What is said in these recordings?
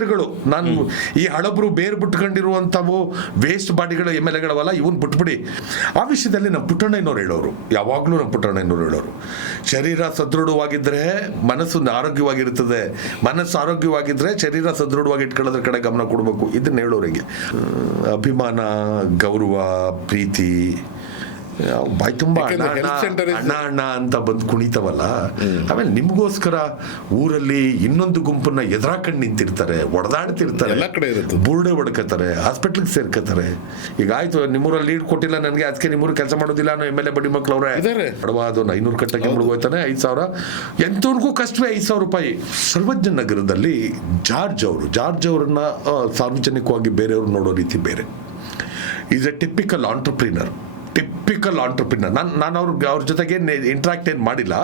ನಾನು ಈ ಹಳಬ್ರು ಬೇರು ಬಿಟ್ಕೊಂಡಿರುವಂಥವು ವೇಸ್ಟ್ ಬಾಡಿಗಳು ಎಮ್ ಎಲ್ ಎಗಳವಲ್ಲ, ಇವನ್ ಬಿಟ್ಬಿಡಿ. ಆ ವಿಷಯದಲ್ಲಿ ನಮ್ಮ ಪುಟ್ಟಣ್ಣಯ್ಯನವ್ರು ಹೇಳೋರು, ಯಾವಾಗಲೂ ನಮ್ಮ ಪುಟ್ಟಣ್ಣಯ್ಯನವ್ರು ಹೇಳೋರು, ಶರೀರ ಸದೃಢವಾಗಿದ್ದರೆ ಮನಸ್ಸು ಆರೋಗ್ಯವಾಗಿರ್ತದೆ, ಮನಸ್ಸು ಆರೋಗ್ಯವಾಗಿದ್ದರೆ ಶರೀರ ಸದೃಢವಾಗಿ ಇಟ್ಕೊಳ್ಳೋದ್ರ ಕಡೆ ಗಮನ ಕೊಡಬೇಕು. ಇದನ್ನ ಹೇಳೋರಿಗೆ ಅಭಿಮಾನ, ಗೌರವ, ಪ್ರೀತಿ, ಬಾಯ್ ತುಂಬ ಅಣ್ಣ ಅಣ್ಣ ಅಂತ ಬಂದು ಕುಣಿತವಲ್ಲ. ಆಮೇಲೆ ನಿಮ್ಗೋಸ್ಕರ ಊರಲ್ಲಿ ಇನ್ನೊಂದು ಗುಂಪನ್ನ ಎದುರಾಕೊಂಡು ನಿಂತಿರ್ತಾರೆ, ಒಡೆದಾಡ್ತಿರ್ತಾರೆ, ಎಲ್ಲ ಕಡೆ ಇರುತ್ತೆ, ಬುರ್ಡೆ ಹೊಡ್ಕತಾರೆ, ಹಾಸ್ಪಿಟ್ಲಿಗೆ ಸೇರ್ಕತಾರೆ. ಈಗ ಆಯ್ತು ನಿಮ್ಮೂರಲ್ಲಿ ಲೀಡ್ ಕೊಟ್ಟಿಲ್ಲ ನನಗೆ, ಅದಕ್ಕೆ ನಿಮ್ಮೂರು ಕೆಲಸ ಮಾಡೋದಿಲ್ಲ ಅನ್ನೋ ಎಮ್ ಎಲ್ ಎ ಬಡಿ ಮಕ್ಳು ಅವ್ರೆ ಬಡವ, ಅದೊಂದು 500 ಕಟ್ಟಕ್ಕೆ ಮುಳುಗೋಯ್ತಾನೆ, 5,000 ಎಂಥವ್ರಿಗೂ ಕಷ್ಟವೇ 5,000 ರೂಪಾಯಿ. ಸರ್ವಜ್ಞ ನಗರದಲ್ಲಿ ಜಾರ್ಜ್ ಅವರನ್ನ ಸಾರ್ವಜನಿಕವಾಗಿ ಬೇರೆಯವ್ರು ನೋಡೋ ರೀತಿ ಬೇರೆ. Is A typical entrepreneur. ನಾನು ಅವ್ರ ಜೊತೆಗೆ ಇಂಟ್ರಾಕ್ಟ್ ಏನು ಮಾಡಿಲ್ಲ,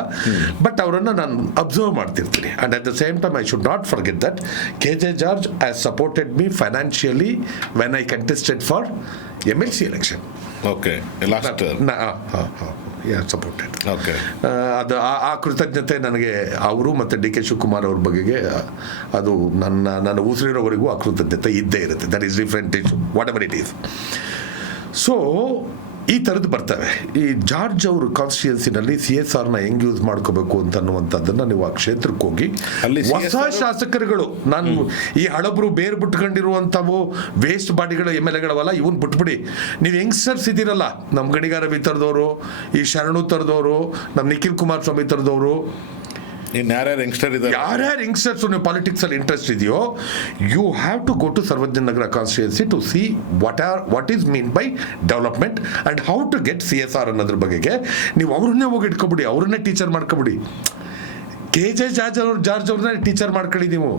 ಬಟ್ ಅವರನ್ನು ನಾನು ಅಬ್ಸರ್ವ್ ಮಾಡ್ತಿರ್ತೀನಿ. And at the same time I should not forget that KJ George has supported me financially when I contested for MLC election. Okay, supported. Okay, ಅದು ಆ ಕೃತಜ್ಞತೆ ನನಗೆ ಅವರು ಮತ್ತು DK ಶಿವಕುಮಾರ್ ಅವ್ರ ಬಗೆಗೆ ಅದು ನನ್ನ ಉಸಿರಿರೋವರೆಗೂ ಆ ಕೃತಜ್ಞತೆ ಇದ್ದೇ ಇರುತ್ತೆ. That is different issue, what ever it is. So ಈ ಥರದ್ದು ಬರ್ತವೆ. ಈ ಜಾರ್ಜ್ ಅವರು ಕಾನ್ಸ್ಟಿಟ್ಯೂನ್ಸಿನಲ್ಲಿ CSRನ ಹೆಂಗೆ ಯೂಸ್ ಮಾಡ್ಕೋಬೇಕು ಅಂತನ್ನುವಂಥದ್ದನ್ನು ನೀವು ಆ ಕ್ಷೇತ್ರಕ್ಕೆ ಹೋಗಿ ಹೊಸ ಶಾಸಕರುಗಳು, ನಾನು ಈ ಹಳಬ್ರು ಬೇರು ಬಿಟ್ಕೊಂಡಿರುವಂಥವು ವೇಸ್ಟ್ ಬಾಡಿಗಳು ಎಮ್ ಎಲ್ ಎಗಳವಲ್ಲ, ಇವನ್ ಬಿಟ್ಬಿಡಿ. ನೀವು ಯಂಗ್ಸ್ಟರ್ಸ್ ಇದ್ದೀರಲ್ಲ, ನಮ್ಮ ಗಣಿಗಾರ ರವಿ ತರದವರು, ಈ ಶರಣು ತರದವರು, ನಮ್ಮ ನಿಖಿಲ್ ಕುಮಾರಸ್ವಾಮಿ ತರದವರು, ಯಾರ್ಯಾರು ಯಂಗ್ಸ್ಟರ್ಸ್ ನೀವು ಪಾಲಿಟಿಕ್ಸ್ ಅಲ್ಲಿ ಇಂಟ್ರೆಸ್ಟ್ ಇದೆಯೋ, you have to go to Sarvagna Nagar constituency to see what is mean by development and how to get CSR ಅನ್ನೋದ್ರ ಬಗೆಗೆ ನೀವು ಅವ್ರನ್ನೇ ಹೋಗಿ ಇಟ್ಕೊಬಿಡಿ, ಅವ್ರನ್ನೇ ಟೀಚರ್ ಮಾಡ್ಕೊಬಿಡಿ. KJ ಜಾರ್ಜ್ ಅವ್ರನ್ನ ಟೀಚರ್ ಮಾಡ್ಕೊಳ್ಳಿ, ನೀವು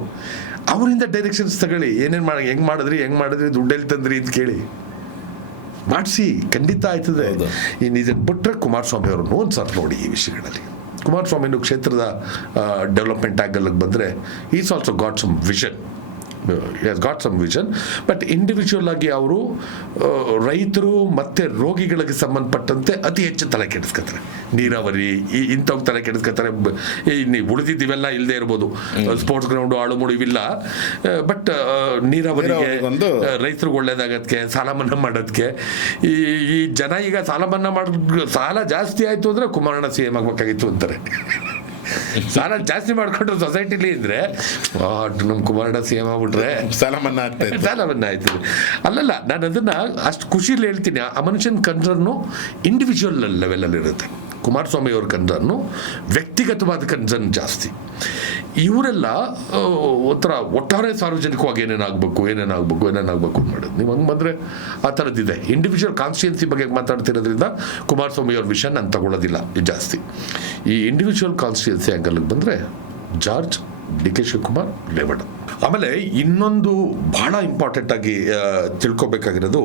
ಅವರಿಂದ ಡೈರೆಕ್ಷನ್ಸ್ ತಗೊಳ್ಳಿ, ಏನೇನು ಮಾಡಿ, ಹೆಂಗೆ ಮಾಡಿದ್ರಿ ದುಡ್ಡೆಲ್ಲಿ ತಂದ್ರಿ ಅಂತ ಕೇಳಿ ಮಾಡಿಸಿ, ಖಂಡಿತ ಆಯ್ತದೆ. ಇನ್ನು ಇದನ್ನು ಬಿಟ್ಟರೆ ಕುಮಾರಸ್ವಾಮಿ ಅವ್ರನ್ನು ಒಂದು ಸರ್ ನೋಡಿ ಈ ವಿಷಯಗಳಲ್ಲಿ. ಕುಮಾರಸ್ವಾಮಿನು ಕ್ಷೇತ್ರದ ಡೆವಲಪ್ಮೆಂಟ್ ಆ್ಯಂಗಲ್ಗೆ ಬಂದರೆ is also got some vision, got some vision. But individual ಆಗಿ ಅವರು ರೈತರು ಮತ್ತು ರೋಗಿಗಳಿಗೆ ಸಂಬಂಧಪಟ್ಟಂತೆ ಅತಿ ಹೆಚ್ಚು ತಲೆ ಕೆಡಿಸ್ಕೊತಾರೆ. ನೀರಾವರಿ ಇಂಥವು ತಲೆ ಕೆಡಿಸ್ಕೊತಾರೆ. ಉಳಿದಿದ್ದೀವೆಲ್ಲ ಇಲ್ಲದೆ ಇರ್ಬೋದು, ಸ್ಪೋರ್ಟ್ಸ್ ಗ್ರೌಂಡು ಆಳುಮೂಡು ಇವಿಲ್ಲ, ಬಟ್ ನೀರಾವರಿಗೆ ರೈತರಿಗೆ ಒಳ್ಳೇದಾಗೋದಕ್ಕೆ, ಸಾಲ ಮನ್ನಾ ಮಾಡೋದಕ್ಕೆ ಈ ಜನ ಈಗ ಸಾಲ ಮನ್ನಾ ಸಾಲ ಜಾಸ್ತಿ ಆಯಿತು ಅಂದರೆ ಕುಮಾರಣ್ಣ CM ಆಗಬೇಕಾಗಿತ್ತು ಅಂತಾರೆ. ಸಾಲ ಜಾಸ್ತಿ ಮಾಡ್ಕೊಂಡ್ರೆ ಸೊಸೈಟಿಲಿ ಇದ್ರೆ ನಮ್ಮ ಕುಮಾರಣ್ಣ CM ಆಗ್ಬಿಟ್ರೆ ಸಾಲ ಮನ್ನಾ ಆಯ್ತದೆ. ಅಲ್ಲಲ್ಲ, ನಾನು ಅದನ್ನ ಅಷ್ಟು ಖುಷಿಲಿ ಹೇಳ್ತೀನಿ. ಆ ಮನುಷ್ಯನ ಕನ್ಸರ್ನು ಇಂಡಿವಿಜುವಲ್ ಲೆವೆಲಲ್ಲಿ ಇರುತ್ತೆ. ಕುಮಾರಸ್ವಾಮಿ ಅವ್ರ ಕನ್ಸರ್ನು ವ್ಯಕ್ತಿಗತವಾದ ಕನ್ಸರ್ನ್ ಜಾಸ್ತಿ. ಇವರೆಲ್ಲ ಒಂಥರ ಒಟ್ಟಾರೆ ಸಾರ್ವಜನಿಕವಾಗಿ ಏನೇನಾಗಬೇಕು ಮಾಡೋದು. ನೀವು ಹಂಗೆ ಬಂದರೆ ಆ ಥರದ್ದಿದೆ. ಇಂಡಿವಿಜುವಲ್ ಕಾನ್ಸ್ಟಿಟ್ಯೂನ್ಸಿ ಬಗ್ಗೆ ಮಾತಾಡ್ತಿರೋದ್ರಿಂದ ಕುಮಾರಸ್ವಾಮಿ ಅವ್ರ ವಿಷಯ ನಾನು ತಗೊಳ್ಳೋದಿಲ್ಲ ಜಾಸ್ತಿ. ಈ ಇಂಡಿವಿಜುವಲ್ ಕಾನ್ಸ್ಟಿಟ್ಯೂನ್ಸಿ ಆ್ಯಂಗಲ್ಗೆ ಬಂದರೆ ಜಾರ್ಜ್, DK ಶಿವಕುಮಾರ್, ರೇವಣ್ಣ. ಆಮೇಲೆ ಇನ್ನೊಂದು ಬಹಳ ಇಂಪಾರ್ಟೆಂಟ್ ಆಗಿ ತಿಳ್ಕೊಬೇಕಾಗಿರೋದು,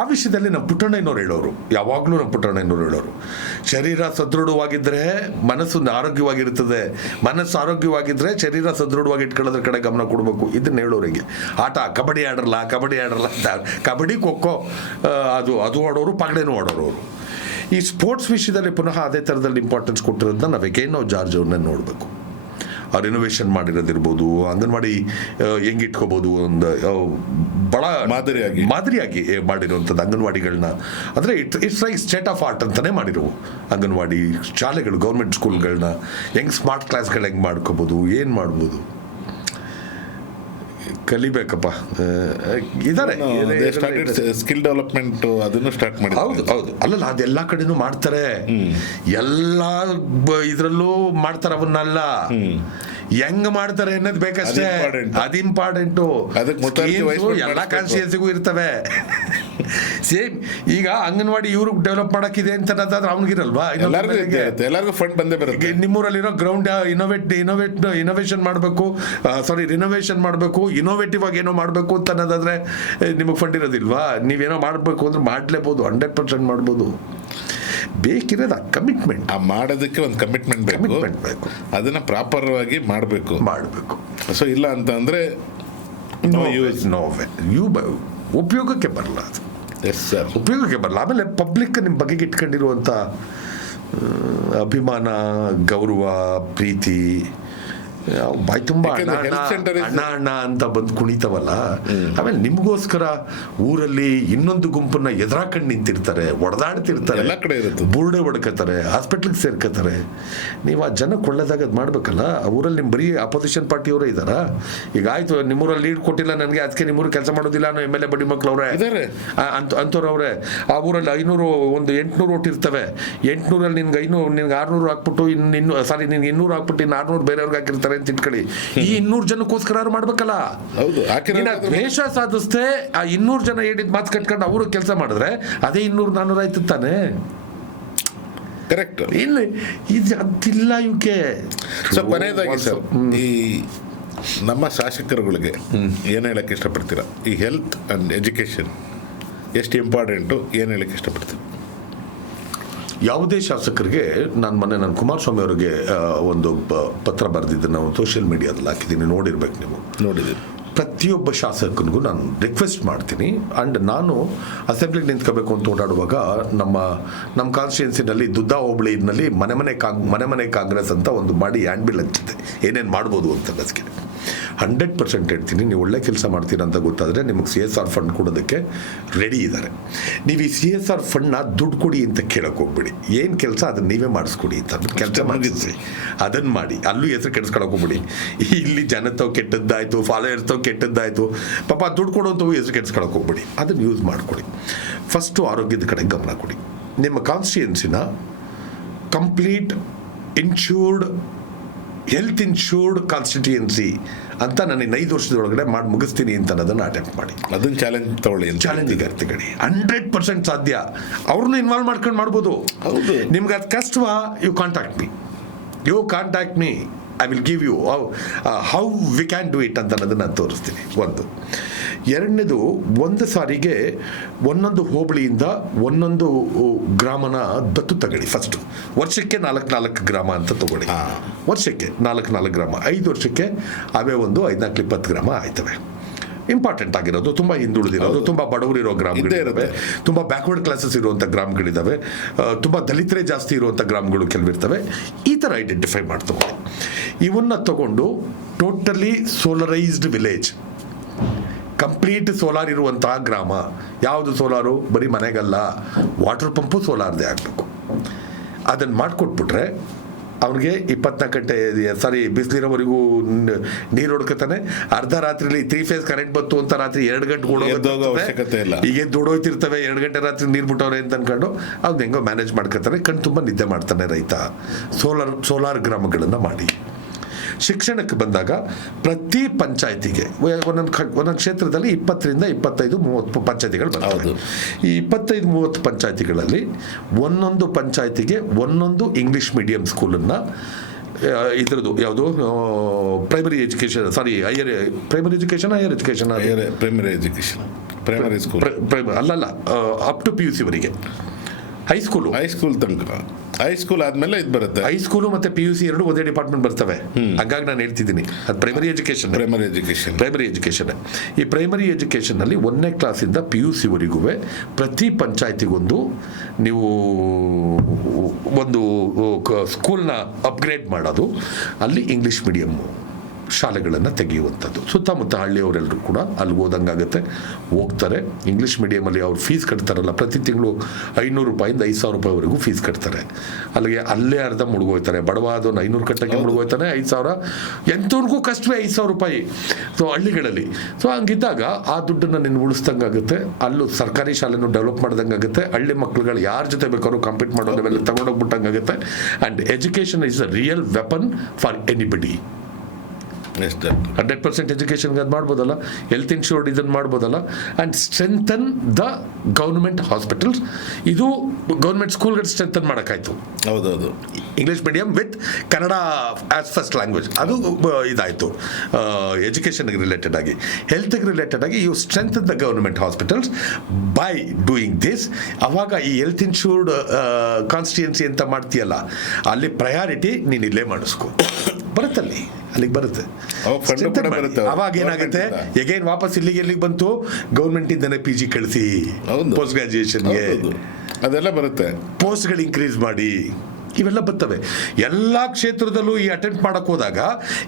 ಆ ವಿಷಯದಲ್ಲಿ ನಮ್ಮ ಪುಟ್ಟಣ್ಣಯ್ಯನವ್ರು ಹೇಳೋರು, ಯಾವಾಗಲೂ ನಮ್ಮ ಪುಟ್ಟಣ್ಣಯ್ಯನವ್ರು ಹೇಳೋರು, ಶರೀರ ಸದೃಢವಾಗಿದ್ದರೆ ಮನಸ್ಸು ಆರೋಗ್ಯವಾಗಿರ್ತದೆ, ಮನಸ್ಸು ಆರೋಗ್ಯವಾಗಿದ್ದರೆ ಶರೀರ ಸದೃಢವಾಗಿ ಇಟ್ಕೊಳ್ಳೋದ್ರ ಕಡೆ ಗಮನ ಕೊಡಬೇಕು. ಇದನ್ನ ಹೇಳೋರಿಗೆ ಆಟ ಕಬಡ್ಡಿ ಆಡರಲ್ಲ ಅಂತ, ಕಬಡ್ಡಿ ಖೋಖೋ ಅದು ಆಡೋರು, ಪಗಡೆನೂ ಆಡೋರು ಅವರು. ಈ ಸ್ಪೋರ್ಟ್ಸ್ ವಿಷಯದಲ್ಲಿ ಪುನಃ ಅದೇ ಥರದಲ್ಲಿ ಇಂಪಾರ್ಟೆನ್ಸ್ ಕೊಟ್ಟಿರೋದನ್ನ ನಾವು ಜಾರ್ಜ್ ಅವ್ರನ್ನ ನೋಡಬೇಕು. ರಿನೋವೇಷನ್ ಮಾಡಿರೋದಿರ್ಬೋದು, ಅಂಗನವಾಡಿ ಹೆಂಗೆ ಇಟ್ಕೋಬೋದು, ಒಂದು ಬಹಳ ಮಾದರಿಯಾಗಿ ಮಾಡಿರುವಂಥದ್ದು ಅಂಗನವಾಡಿಗಳನ್ನ. ಅಂದರೆ it's like state of art ಅಂತಲೇ ಮಾಡಿರುವ ಅಂಗನವಾಡಿ ಶಾಲೆಗಳು, ಗೌರ್ಮೆಂಟ್ ಸ್ಕೂಲ್ಗಳನ್ನ ಹೆಂಗೆ ಸ್ಮಾರ್ಟ್ ಕ್ಲಾಸ್ಗಳು ಹೆಂಗೆ ಮಾಡ್ಕೋಬೋದು, ಏನು ಮಾಡ್ಬೋದು, ಕಲಿಬೇಕಪ್ಪ. ಇದ್ದಾರೆ ಸ್ಕಿಲ್ ಡೆವಲಪ್ಮೆಂಟ್, ಅದನ್ನು ಸ್ಟಾರ್ಟ್ ಮಾಡಿ. ಹೌದು ಅಲ್ಲಲ್ಲ, ಅದೆಲ್ಲ ಕಡೆನೂ ಮಾಡ್ತಾರೆ, ಎಲ್ಲ ಇದರಲ್ಲೂ ಮಾಡ್ತಾರೆ. ಅವನ್ನೆಲ್ಲ ಹೆಂಗ್ ಮಾಡ್ತಾರೆ ಅನ್ನೋದು ಬೇಕಷ್ಟೇ, ಅದು ಇಂಪಾರ್ಟೆಂಟು. ಎಲ್ಲ ಕಾನ್ಸ್ಟಿಟ್ಯೂನ್ಸಿಗೂ ಇರ್ತವೆ. ಸೇಮ್ ಈಗ ಅಂಗನವಾಡಿ ಇವ್ರಿಗೆ ಡೆವಲಪ್ ಮಾಡಕ್ಕಿದೆ ಅಂತ ಅವ್ನಿಗಿರಲ್ವಾ, ಎಲ್ಲರಿಗೂ ಫಂಡ್ ಬಂದೇ ಬರುತ್ತೆ. ನಿಮ್ಮೂರಲ್ಲಿರೋ ಗ್ರೌಂಡ್ ಇನೋವೇಷನ್ ಮಾಡಬೇಕು, ರಿನೋವೇಷನ್ ಮಾಡಬೇಕು, ಇನೋವೇಟಿವ್ ಆಗಿ ಏನೋ ಮಾಡಬೇಕು ಅಂತ ಅನ್ನೋದಾದ್ರೆ ನಿಮಗೆ ಫಂಡ್ ಇರೋದಿಲ್ವಾ? ನೀವೇನೋ ಮಾಡಬೇಕು ಅಂದ್ರೆ ಮಾಡಲೇಬಹುದು, 100% ಮಾಡ್ಬೋದು. ಬೇಕಿರೋದು ಆ ಕಮಿಟ್ಮೆಂಟ್, ಮಾಡೋದಕ್ಕೆ ಒಂದು ಕಮಿಟ್ಮೆಂಟ್ ಬೇಕು, ಅದನ್ನ ಪ್ರಾಪರ್ ಆಗಿ ಮಾಡಬೇಕು. ಸೊ ಇಲ್ಲ ಅಂತ ಅಂದ್ರೆ ಉಪಯೋಗಕ್ಕೆ ಬರಲ್ಲ, ಅದು ಉಪಯೋಗಕ್ಕೆ ಬರಲ್ಲ. ಆಮೇಲೆ ಪಬ್ಲಿಕ್ ನಿಮ್ಮ ಬಗೆಗೆ ಇಟ್ಕೊಂಡಿರುವಂಥ ಅಭಿಮಾನ, ಗೌರವ, ಪ್ರೀತಿ, ಬಾಯ್ ತುಂಬ ಯಾಕೆಂದ್ರೆ health center is- ಅಣ್ಣ ಅಣ್ಣ ಅಂತ ಬಂದು ಕುಣಿತವಲ್ಲ. ಆಮೇಲೆ ನಿಮ್ಗೋಸ್ಕರ ಊರಲ್ಲಿ ಇನ್ನೊಂದು ಗುಂಪನ್ನ ಎದುರಾಕೊಂಡು ನಿಂತಿರ್ತಾರೆ, ಒಡೆದಾಡ್ತಿರ್ತಾರೆ, ಎಲ್ಲ ಕಡೆ ಇರುತ್ತೆ. ಬುರ್ಡೆ ಹೊಡ್ಕೋತಾರೆ, ಹಾಸ್ಪಿಟ್ಲಿಗೆ ಸೇರ್ಕೋತಾರೆ. ನೀವು ಆ ಜನಕ್ಕೆ ಒಳ್ಳೇದಾಗ ಅದು ಮಾಡ್ಬೇಕಲ್ಲ. ಆ ಊರಲ್ಲಿ ನಿಮ್ಮ ಬರೀ ಅಪೋಸಿಷನ್ ಪಾರ್ಟಿಯವರೇ ಇದ್ದಾರಾ? ಈಗ ಆಯ್ತು ನಿಮ್ಮೂರಲ್ಲಿ ಲೀಡ್ ಕೊಟ್ಟಿಲ್ಲ ನನಗೆ, ಅದಕ್ಕೆ ನಿಮ್ಮೂರು ಕೆಲಸ ಮಾಡೋದಿಲ್ಲ ಅನ್ನೋ ಎಮ್ ಎಲ್ ಎ ಬಡ್ಡಿ ಮಕ್ಳು ಅವರೇ ಇದಾರೆ. ಅಂಥವ್ರವ್ರೆ. ಆ ಊರಲ್ಲಿ 500 ಒಂದು 800 ಓಟ್ ಇರ್ತವೆ. 800ರಲ್ಲಿ ನಿನ್ಗೆ 500 ನಿನ್ಗೆ 600 ಹಾಕ್ಬಿಟ್ಟು ನಿನ್ಗೆ 200 ಹಾಕ್ಬಿಟ್ಟು ಇನ್ನು 600 ಬೇರೆಯವ್ರಿಗೆ ಹಾಕಿರ್ತಾರೆ ಅಂತ ಇಟ್ಕೊಳ್ಳಿ. ಈ 200 ಜನಕ್ಕೋಸ್ಕರ ಮಾಡ್ಬೇಕಲ್ಲ. ಹೌದು, ನೀನು ದ್ವೇಷ ಸಾಧಿಸ್ದೆ ಆ 200 ಜನ ಹೇಳಿದ ಮಾತು ಕಟ್ಕೊಂಡು ಅವರು ಕೆಲಸ ಮಾಡಿದ್ರೆ ಅದೇ 200-400 ಆಯ್ತು ತಾನೆ. ಕರೆಕ್ಟ್. ಇಲ್ಲಿ ಇದು ಅದಿಲ್ಲ ಇವಕ್ಕೆ. ಸೊ ಕೊನೆಯದಾಗಿ ಸರ್, ಈ ನಮ್ಮ ಶಾಸಕರುಗಳಿಗೆ ಏನು ಹೇಳಕ್ಕೆ ಇಷ್ಟಪಡ್ತೀರಾ? ಈ ಹೆಲ್ತ್ ಅಂಡ್ ಎಜುಕೇಷನ್ ಎಷ್ಟು ಇಂಪಾರ್ಟೆಂಟು, ಏನು ಹೇಳಕ್ಕೆ ಇಷ್ಟಪಡ್ತೀರಾ? ಯಾವುದೇ ಶಾಸಕರಿಗೆ ನಾನು ಕುಮಾರಸ್ವಾಮಿ ಅವರಿಗೆ ಒಂದು ಪತ್ರ ಬರೆದಿದ್ದೆ, ನಾವು ಸೋಷಿಯಲ್ ಮೀಡಿಯಾದಲ್ಲಿ ಹಾಕಿದ್ದೀನಿ, ನೋಡಿರ್ಬೇಕು ನೀವು. ನೋಡಿದ್ದೀವಿ. ಪ್ರತಿಯೊಬ್ಬ ಶಾಸಕನಿಗೂ ನಾನು ರಿಕ್ವೆಸ್ಟ್ ಮಾಡ್ತೀನಿ. ಆ್ಯಂಡ್ ನಾನು ಅಸೆಂಬ್ಲಿಗೆ ನಿಂತ್ಕೋಬೇಕು ಅಂತ ಓಡಾಡುವಾಗ ನಮ್ಮ ಕಾನ್ಸ್ಟಿಟ್ಯೂನ್ಸಿನಲ್ಲಿ ದುದ್ದಾ ಹೋಬಳಿನಲ್ಲಿ ಮನೆ ಮನೆ ಕಾಂಗ್ರೆಸ್ ಅಂತ ಒಂದು ಮಾಡಿ ಹ್ಯಾಂಡ್ ಬಿಲ್ ಹಂಚಿದೆ, ಏನೇನು ಮಾಡ್ಬೋದು ಅಂತ. ಅದಕ್ಕೆ 100% ಹೇಳ್ತೀನಿ, ನೀವು ಒಳ್ಳೆ ಕೆಲಸ ಮಾಡ್ತೀರಾ ಅಂತ ಗೊತ್ತಾದರೆ ನಿಮಗೆ CSR ಫಂಡ್ ಕೊಡೋದಕ್ಕೆ ರೆಡಿ ಇದ್ದಾರೆ. ನೀವು ಈ CSR ಫಂಡ್ನ ದುಡ್ಡು ಕೊಡಿ ಅಂತ ಕೇಳಕ್ಕೆ ಹೋಗ್ಬಿಡಿ. ಏನು ಕೆಲಸ ಅದನ್ನು ನೀವೇ ಮಾಡಿಸ್ಕೊಡಿ ಅಂತ ಕೆಲಸ ಮಾಡಿದ್ರಿ, ಅದನ್ನು ಮಾಡಿ. ಅಲ್ಲೂ ಹೆಸರು ಕೆಡಿಸ್ಕೊಳಕ್ಕೆ ಹೋಗ್ಬಿಡಿ. ಇಲ್ಲಿ ಜನತವ್ ಕೆಟ್ಟದ್ದಾಯಿತು, ಫಾಲೋಯರ್ಸ್ತವ್ ಕೆಟ್ಟದ್ದಾಯಿತು, ಪಾಪ ದುಡ್ಡು ಕೊಡೋಂಥವು ಹೆಸರು ಕೆಡಿಸ್ಕೊಳಕ್ಕೆ ಹೋಗ್ಬಿಡಿ. ಅದನ್ನು ಯೂಸ್ ಮಾಡಿಕೊಡಿ. ಫಸ್ಟು ಆರೋಗ್ಯದ ಕಡೆ ಗಮನ ಕೊಡಿ. ನಿಮ್ಮ ಕಾನ್ಸ್ಟಿಟ್ಯೂನ್ಸಿನ complete insured health insured constituency ಅಂತ ನಾನು 5 ವರ್ಷದೊಳಗಡೆ ಮಾಡಿ ಮುಗಿಸ್ತೀನಿ ಅಂತ ಅನ್ನೋದನ್ನು ಅಟೆಂಪ್ಟ್ ಮಾಡಿ. ಅದನ್ನು ಚಾಲೆಂಜ್ ತಗೊಳ್ಳಿ. ಚಾಲೆಂಜಿಗೆ ಅರ್ಥಗಡಿ 100% ಸಾಧ್ಯ. ಅವ್ರನ್ನೂ ಇನ್ವಾಲ್ವ್ ಮಾಡ್ಕೊಂಡು ಮಾಡ್ಬೋದು. ಹೌದು. ನಿಮ್ಗೆ ಅದು ಕಷ್ಟವಾ, you contact me, I will give you how we can do it ಅಂತ ಅನ್ನೋದನ್ನು ನಾನು ತೋರಿಸ್ತೀನಿ. ಒಂದು. ಎರಡನೇದು, ಒಂದು ಸಾರಿಗೆ ಒಂದೊಂದು ಹೋಬಳಿಯಿಂದ ಒಂದೊಂದು ಗ್ರಾಮನ ದತ್ತು ತಗೊಳ್ಳಿ. ಫಸ್ಟು ವರ್ಷಕ್ಕೆ 4 ಗ್ರಾಮ ಅಂತ ತಗೊಳ್ಳಿ. ವರ್ಷಕ್ಕೆ 4 ಗ್ರಾಮ, 5 ವರ್ಷಕ್ಕೆ ಅವೇ ಒಂದು 14-20 ಗ್ರಾಮ ಆಯ್ತವೆ. ಇಂಪಾರ್ಟೆಂಟ್ ಆಗಿರೋದು, ತುಂಬ ಹಿಂದುಳಿದಿರೋದು, ತುಂಬ ಬಡವರಿರೋ ಗ್ರಾಮಗಳಿದ್ದಾವೆ, ತುಂಬ ಬ್ಯಾಕ್ವರ್ಡ್ ಕ್ಲಾಸಸ್ ಇರುವಂಥ ಗ್ರಾಮಗಳಿದ್ದಾವೆ, ತುಂಬ ದಲಿತರೇ ಜಾಸ್ತಿ ಇರುವಂಥ ಗ್ರಾಮಗಳು ಕೆಲವಿರ್ತವೆ. ಈ ಥರ ಐಡೆಂಟಿಫೈ ಮಾಡ್ತವೆ. ಇವನ್ನ ತಗೊಂಡು ಟೋಟಲಿ ಸೋಲರೈಸ್ಡ್ ವಿಲೇಜ್, ಕಂಪ್ಲೀಟ್ ಸೋಲಾರ್ ಇರುವಂತಹ ಗ್ರಾಮ. ಯಾವುದು ಸೋಲಾರು? ಬರೀ ಮನೆಗಲ್ಲ, ವಾಟರ್ ಪಂಪು ಸೋಲಾರ್ದೇ ಆಗಬೇಕು. ಅದನ್ನು ಮಾಡಿಕೊಟ್ಬಿಟ್ರೆ ಅವನಿಗೆ 24 ಗಂಟೆ ಬಿಸಿಲಿರೋವರೆಗೂ ನೀರು ಹೊಡ್ಕೊತಾನೆ. ಅರ್ಧ ರಾತ್ರಿಲಿ 3 ಫೇಸ್ ಕರೆಂಟ್ ಬಂತು ಅಂತ ರಾತ್ರಿ 2 ಗಂಟೆ ಅವಶ್ಯಕತೆ ಇಲ್ಲ. ಈಗ ದುಡೋಯ್ತಿರ್ತವೆ, 2 ಗಂಟೆ ರಾತ್ರಿ ನೀರು ಬಿಟ್ಟವ್ರೆ ಅಂತ ಅನ್ಕೊಂಡು ಅವ್ನು ಹೆಂಗೋ ಮ್ಯಾನೇಜ್ ಮಾಡ್ಕೊತಾರೆ. ಕಣ್ ತುಂಬ ನಿದ್ದೆ ಮಾಡ್ತಾನೆ ರೈತ. ಸೋಲಾರ್ ಗ್ರಾಮಗಳನ್ನು ಮಾಡಿ. ಶಿಕ್ಷಣಕ್ಕೆ ಬಂದಾಗ ಪ್ರತಿ ಪಂಚಾಯತಿಗೆ ಒಂದೊಂದು ಕ್ಷೇತ್ರದಲ್ಲಿ 20-25-30 ಪಂಚಾಯತಿಗಳು ಬರ್ತವೆ. ಈ 25-30 ಪಂಚಾಯತಿಗಳಲ್ಲಿ ಒಂದೊಂದು ಪಂಚಾಯತಿಗೆ ಒಂದೊಂದು ಇಂಗ್ಲಿಷ್ ಮೀಡಿಯಂ ಸ್ಕೂಲನ್ನು, ಇದರದ್ದು ಯಾವುದು ಪ್ರೈಮರಿ ಎಜುಕೇಷನ್ ಪ್ರೈಮರಿ ಸ್ಕೂಲ್ ಅಲ್ಲಲ್ಲ, ಅಪ್ ಟು PUC ವರೆಗೆ. ಹೈಸ್ಕೂಲ್ ಆದ್ಮೇಲೆ ಇದು ಬರುತ್ತೆ. ಹೈಸ್ಕೂಲು ಮತ್ತೆ PUC ಎರಡು ಒಂದೇ ಡಿಪಾರ್ಟ್ಮೆಂಟ್ ಬರ್ತವೆ. ಹಂಗಾಗಿ ನಾನು ಹೇಳ್ತಿದ್ದೀನಿ ಅದು ಪ್ರೈಮರಿ ಎಜುಕೇಶನ್. ಈ ಪ್ರೈಮರಿ ಎಜುಕೇಶನ್ ಅಲ್ಲಿ 1ನೇ ಕ್ಲಾಸಿಂದ PUC ವರೆಗೂ ಪ್ರತಿ ಪಂಚಾಯತಿಗೊಂದು ನೀವು ಒಂದು ಸ್ಕೂಲ್ನ ಅಪ್ಗ್ರೇಡ್ ಮಾಡೋದು, ಅಲ್ಲಿ ಇಂಗ್ಲಿಷ್ ಮೀಡಿಯಂ ಶಾಲೆಗಳನ್ನು ತೆಗೆಯುವಂಥದ್ದು. ಸುತ್ತಮುತ್ತ ಹಳ್ಳಿಯವರೆಲ್ಲರೂ ಕೂಡ ಅಲ್ಲಿ ಓದಂಗಾಗುತ್ತೆ, ಹೋಗ್ತಾರೆ. ಇಂಗ್ಲೀಷ್ ಮೀಡಿಯಮಲ್ಲಿ ಅವ್ರು ಫೀಸ್ ಕಟ್ತಾರಲ್ಲ, ಪ್ರತಿ ತಿಂಗಳು 500 ರೂಪಾಯಿಂದ 5,000 ರೂಪಾಯಿವರೆಗೂ ಫೀಸ್ ಕಟ್ತಾರೆ. ಅಲ್ಲೇ ಅರ್ಧ ಮುಳುಗೋಯ್ತಾರೆ. ಬಡವಾದವನು 500 ಕಟ್ಟಕ್ಕೆ ಮುಳುಗೋಯ್ತಾನೆ. 5,000 ಎಂಥವ್ರಿಗೂ ಕಷ್ಟವೇ 5,000 ರೂಪಾಯಿ. ಸೊ ಹಳ್ಳಿಗಳಲ್ಲಿ ಹಂಗಿದ್ದಾಗ ಆ ದುಡ್ಡನ್ನು ನೀನು ಉಳಿಸ್ದಂಗಾಗುತ್ತೆ. ಅಲ್ಲೂ ಸರ್ಕಾರಿ ಶಾಲೆನೂ ಡೆವಲಪ್ ಮಾಡ್ದಂಗಾಗುತ್ತೆ. ಹಳ್ಳಿ ಮಕ್ಳುಗಳು ಯಾರ ಜೊತೆ ಬೇಕಾದ್ರೂ ಕಾಂಪೀಟ್ ಮಾಡೋದೆಲ್ಲ ತಗೊಂಡೋಗ್ಬಿಟ್ಟಂಗಾಗುತ್ತೆ. And education is a real weapon for anybody. 100% ಎಜುಕೇಷನ್ಗೆ ಅದು ಮಾಡ್ಬೋದಲ್ಲ, ಹೆಲ್ತ್ ಇನ್ಶೂರ್ಡ್ ಇದನ್ನು ಮಾಡ್ಬೋದಲ್ಲ. And strengthen the government hospitals. ಇದು ಗೌರ್ಮೆಂಟ್ ಸ್ಕೂಲ್ಗಳು ಸ್ಟ್ರೆಂಥನ್ ಮಾಡೋಕ್ಕಾಯ್ತು. ಹೌದೌದು. English medium with Kannada as first language, ಅದು ಇದಾಯಿತು ಎಜುಕೇಷನ್ಗೆ ರಿಲೇಟೆಡ್ ಆಗಿ. ಹೆಲ್ತ್ಗೆ ರಿಲೇಟೆಡ್ ಆಗಿ you strengthen the government hospitals by doing this. ಅವಾಗ ಈ ಹೆಲ್ತ್ ಇನ್ಶೂರ್ಡ್ ಕಾನ್ಸ್ಟಿಟ್ಯೂನ್ಸಿ ಅಂತ ಮಾಡ್ತೀಯಲ್ಲ, ಅಲ್ಲಿ ಪ್ರಯಾರಿಟಿ ನೀನು ಇಲ್ಲೇ ಮಾಡಿಸ್ಕೊ. ಬರುತ್ತಲ್ಲಿ, ಅಲ್ಲಿಗೆ ಬರುತ್ತೆ. ಅವಾಗ ಏನಾಗುತ್ತೆ, ಎಗೈನ್ ವಾಪಸ್ ಎಲ್ಲಿಗೆ ಬಂತು, ಗೌರ್ಮೆಂಟ್ ಇಂದನೇ PG ಕಳಿಸಿ, ಪೋಸ್ಟ್ ಗ್ರಾಜುಯೇಷನ್ಗೆ ಅದೆಲ್ಲ ಬರುತ್ತೆ. ಪೋಸ್ಟ್ಗಳು ಇನ್ಕ್ರೀಸ್ ಮಾಡಿ, ಇವೆಲ್ಲ ಬರ್ತವೆ. ಎಲ್ಲ ಕ್ಷೇತ್ರದಲ್ಲೂ ಈ ಅಟೆಂಪ್ಟ್ ಮಾಡೋಕ್ಕೆ ಹೋದಾಗ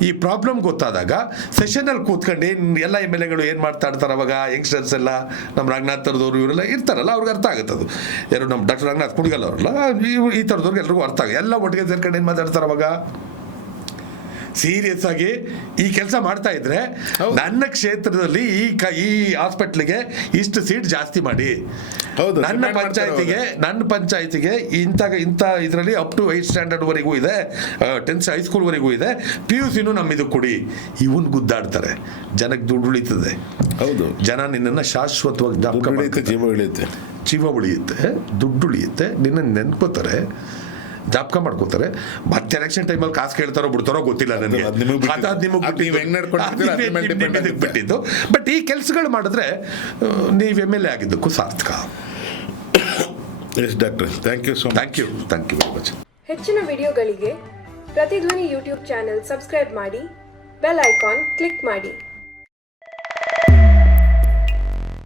ಈ ಪ್ರಾಬ್ಲಮ್ ಗೊತ್ತಾದಾಗ ಸೆಷನಲ್ಲಿ ಕೂತ್ಕೊಂಡು ಎಲ್ಲ MLAಗಳು ಏನು ಮಾತಾಡ್ತಾರೆ ಅವಾಗ ಯಂಗ್ಸ್ಟರ್ಸ್ ಎಲ್ಲ ನಮ್ಮ ರಂಗನಾಥ್ ಥರದವ್ರು ಇವರೆಲ್ಲ ಇರ್ತಾರಲ್ಲ ಅವ್ರಿಗೆ ಅರ್ಥ ಆಗುತ್ತೆ. ಅದು ಯಾರು ನಮ್ಮ ಡಾಕ್ಟರ್ ರಂಗನಾಥ್ ಕುಣಿಗಲ್ ಅವರಲ್ಲ ಈ ಥರದವ್ರಿಗೆ ಎಲ್ರಿಗೂ ಅರ್ಥ ಆಗುತ್ತೆ. ಎಲ್ಲ ಒಟ್ಟಿಗೆ ಸೇರ್ಕೊಂಡು ಏನು ಮಾತಾಡ್ತಾರೆ ಅವಾಗ ಸೀರಿಯಸ್ ಆಗಿ ಈ ಕೆಲಸ ಮಾಡ್ತಾ ಇದ್ರೆ ನನ್ನ ಕ್ಷೇತ್ರದಲ್ಲಿ ಈ ಹಾಸ್ಪಿಟ್ಲಿಗೆ ಇಷ್ಟು ಸೀಟ್ ಜಾಸ್ತಿ ಮಾಡಿ, ನನ್ನ ಪಂಚಾಯತಿಗೆ ಇಂಥ ಇದರಲ್ಲಿ ಅಪ್ ಟು 8th ಸ್ಟ್ಯಾಂಡರ್ಡ್ವರೆಗೂ ಇದೆ, 10th ಹೈಸ್ಕೂಲ್ವರೆಗೂ ಇದೆ, PUCನೂ ನಮ್ಮಿದು ಕೊಡಿ. ಇವನ್ ಗುದ್ದಾಡ್ತಾರೆ. ಜನಕ್ಕೆ ದುಡ್ಡು ಉಳಿತದೆ. ಹೌದು, ಜನ ನಿನ್ನನ್ನು ಶಾಶ್ವತವಾಗಿ ಜೀವ ಉಳಿಯುತ್ತೆ, ದುಡ್ಡು ಉಳಿಯುತ್ತೆ, ನಿನ್ನ ನೆನ್ಕೋತಾರೆ, ಜಾಬ್ಕ ಮಾಡ್ಕೋತಾರೆ. ಮತ್ತೆ ಎಲೆಕ್ಷನ್ ಟೈಮಲ್ಲಿ ಕಾಸು ಕೇಳ್ತಾರೋ ಬಿಡ್ತಾರೋ ಗೊತ್ತಿಲ್ಲ ನನಗೆ, ಬಿಟ್ಟಿದ್ದು. ಬಟ್ ಈ ಕೆಲಸಗಳು ಮಾಡಿದ್ರೆ ನೀವು MLA ಆಗಿದ್ದಕ್ಕೂ ಸಾರ್ಥಕ. Doctor, thank you very much. ಹೆಚ್ಚಿನ ವಿಡಿಯೋಗಳಿಗೆ ಪ್ರತಿಧ್ವನಿ ಯೂಟ್ಯೂಬ್ ಚಾನೆಲ್ ಸಬ್ಸ್ಕ್ರೈಬ್ ಮಾಡಿ, ಬೆಲ್ ಐಕಾನ್ ಕ್ಲಿಕ್ ಮಾಡಿ.